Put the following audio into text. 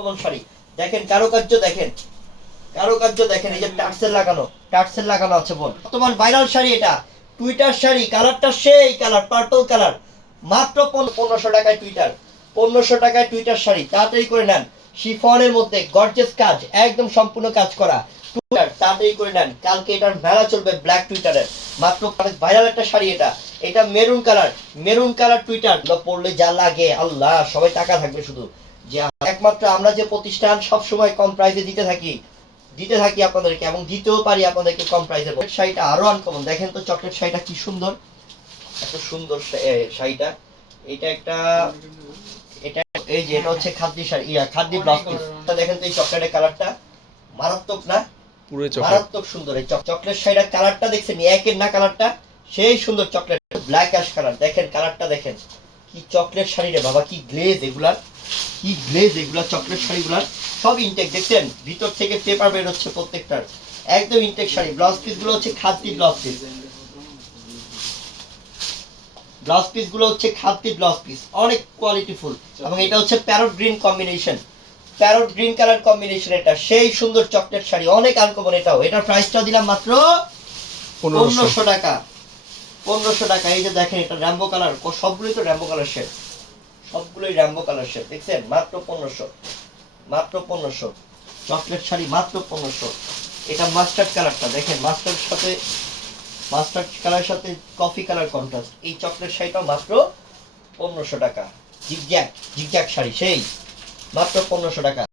Uncommon sari দেখেন, কারুকার্য দেখেন। কারুকার্য দেখেন, এই যে টাক্সেল লাগানো টাক্সেল লাগানো আছে বোন বর্তমান ভাইরাল শাড়ি এটা। টুইটার শাড়ি, কালারটা সেই কালার পার্পল কালার। মাত্র পনেরোশো টাকায় টুইটার পনেরোশো টাকায় টুইটার শাড়ি। তাড়াতাড়ি করে নেন। শিফনের মধ্যে গর্জেস কাজ, একদম সম্পূর্ণ কাজ করা। টুইটার তাড়াতাড়ি করে নেন। কালকে এটার মেলা চলবে ব্ল্যাক টুইটারের মাত্র ভাইরাল একটা শাড়ি এটা। এটা মেরুন কালার। মেরুন কালার টুইটার পড়লে যা লাগে, আল্লাহ, সবাই টাকা থাকবে শুধু। যে একমাত্র আমরা যে প্রতিষ্ঠান সব সময় কম প্রাইসে দিতে থাকি দিতে থাকি আপনাদেরকে এবং দিতেও পারি আপনাদেরকে কম প্রাইসে শাড়িটা আরও আনকমন দেখেন তো চকলেট শাড়িটা কি সুন্দর। এত সুন্দর শাড়িটা। এটা একটা এটা এই যে এটা হচ্ছে খাদ্য শাড়ি ইয়া খাদ্য ব্লাউজ পিস দেখেন তো এই চকলেটের কালারটা মারাত্মক না? পুরো মারাত্মক সুন্দর। এই চক- চকলেট শাড়িটার কালারটা দেখছেন একের না কালারটা সেই সুন্দর চকলেট ব্ল্যাক অ্যাশ কালার দেখেন কালারটা দেখেন। কি চকলেট শাড়ি রে বাবা কি গ্লেজ এগুলার কি গ্লেজ চকলেট শাড়িগুলার সব ইনটেক দেখছেন? ভিতর থেকে পেপার বের হচ্ছে প্রত্যেকটার। একদম ইনটেক শাড়ি। ব্লাউজ পিসগুলো হচ্ছে খাদ্যি ব্লাউজ পিস ব্লাউজ পিসগুলো হচ্ছে খাদ্যি ব্লাউজ পিস অনেক কোয়ালিটিফুল এবং এটা হচ্ছে parrot green combination parrot green colour combination এটা। সেই সুন্দর চকলেট শাড়ি। অনেক আনকমন এটাও। এটার প্রাইসটা দিলাম মাত্র পনেরোশো টাকা। পনেরোশো টাকা, এই যে দেখেন এটা র্যাম্বো কালার সবগুলোই তো র্যাম্বো কালার শেড সবগুলোই র্যাম্বো কালার শেড দেখছেন? মাত্র পনেরোশো। মাত্র পনেরোশো। চকলেট শাড়ি মাত্র পনেরোশো। এটা মাস্টার্ড কালারটা দেখেন? মাস্টার্ড সাথে মাস্টার্ড কালার সাথে কফি কালার কন্ট্রাস্ট এই চকলেট শাড়িটাও মাত্র পনেরোশো টাকা। জিগজ্যাক জিগজ্যাক শাড়ি, সেই। মাত্র পনেরোশো টাকা।